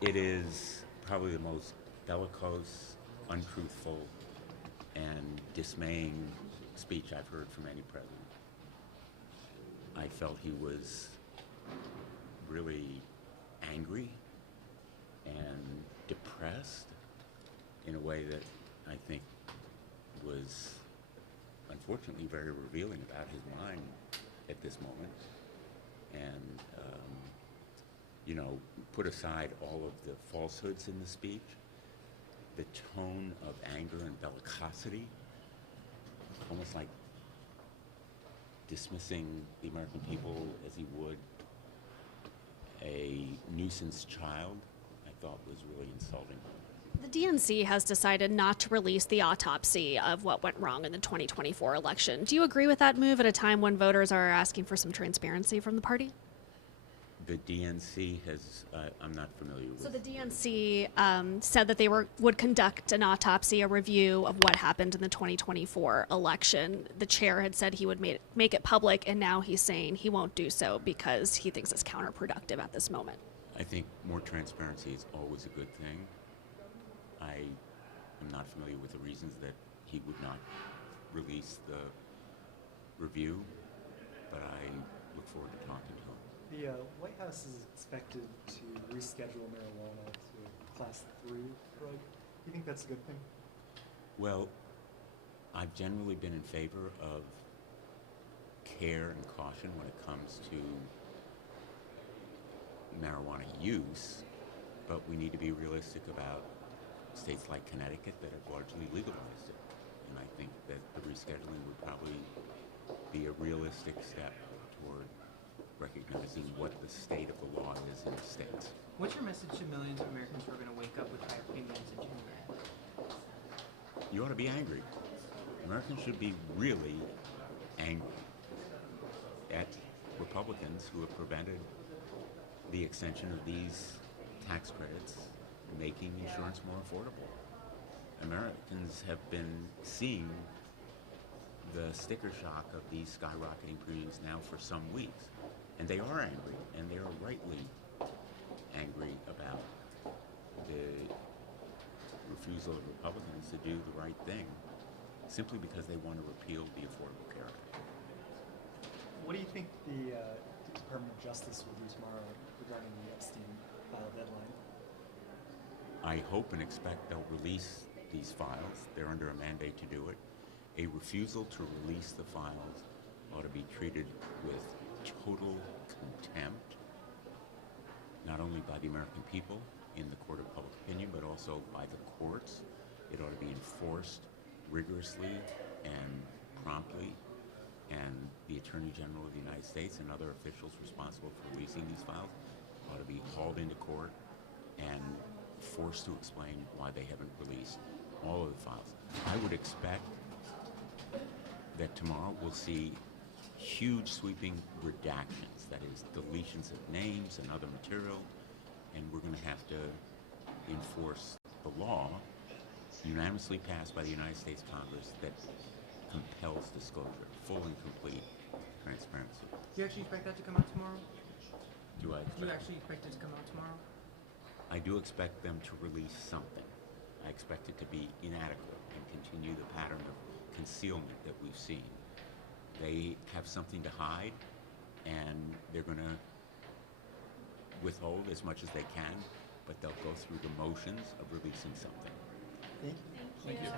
It is probably the most bellicose, untruthful, and dismaying speech I've heard from any president. I felt he was really angry and depressed in a way that I think was unfortunately very revealing about his mind at this moment. And, put aside all of the falsehoods in the speech, the tone of anger and bellicosity, almost like dismissing the American people as he would a nuisance child, I thought was really insulting. The DNC has decided not to release the autopsy of what went wrong in the 2024 election. Do you agree with that move at a time when voters are asking for some transparency from the party? The DNC has, I'm not familiar with. So the DNC said that they would conduct an autopsy, a review of what happened in the 2024 election. The chair had said he would make it public, and now he's saying he won't do so because he thinks it's counterproductive at this moment. I think more transparency is always a good thing. I am not familiar with the reasons that he would not release the review, but I look forward to talking to him. The White House is expected to reschedule marijuana to Class 3 drug. Do you think that's a good thing? Well, I've generally been in favor of care and caution when it comes to marijuana use, but we need to be realistic about states like Connecticut that have largely legalized it. And I think that the rescheduling would probably be a realistic step toward recognizing what the state of the law is in the states. What's your message to millions of Americans who are going to wake up with higher premiums in January? You ought to be angry. Americans should be really angry at Republicans who have prevented the extension of these tax credits, making insurance more affordable. Americans have been seeing the sticker shock of these skyrocketing premiums now for some weeks. And they are angry, and they are rightly angry about the refusal of Republicans to do the right thing simply because they want to repeal the Affordable Care Act. What do you think the Department of Justice will do tomorrow regarding the Epstein file deadline? I hope and expect they'll release these files. They're under a mandate to do it. A refusal to release the files ought to be treated with total contempt, not only by the American people in the court of public opinion, but also by the courts. It ought to be enforced rigorously and promptly, and the Attorney General of the United States and other officials responsible for releasing these files ought to be hauled into court and forced to explain why they haven't released all of the files. I would expect that tomorrow we'll see huge sweeping redactions, that is, deletions of names and other material, and we're going to have to enforce the law unanimously passed by the United States Congress that compels disclosure, full and complete transparency. Do you actually expect that to come out tomorrow? Do I expect? Do you actually expect it to come out tomorrow? I do expect them to release something. I expect it to be inadequate and continue the pattern of concealment that we've seen. They have something to hide, and they're going to withhold as much as they can, but they'll go through the motions of releasing something. Thank you. Thank you.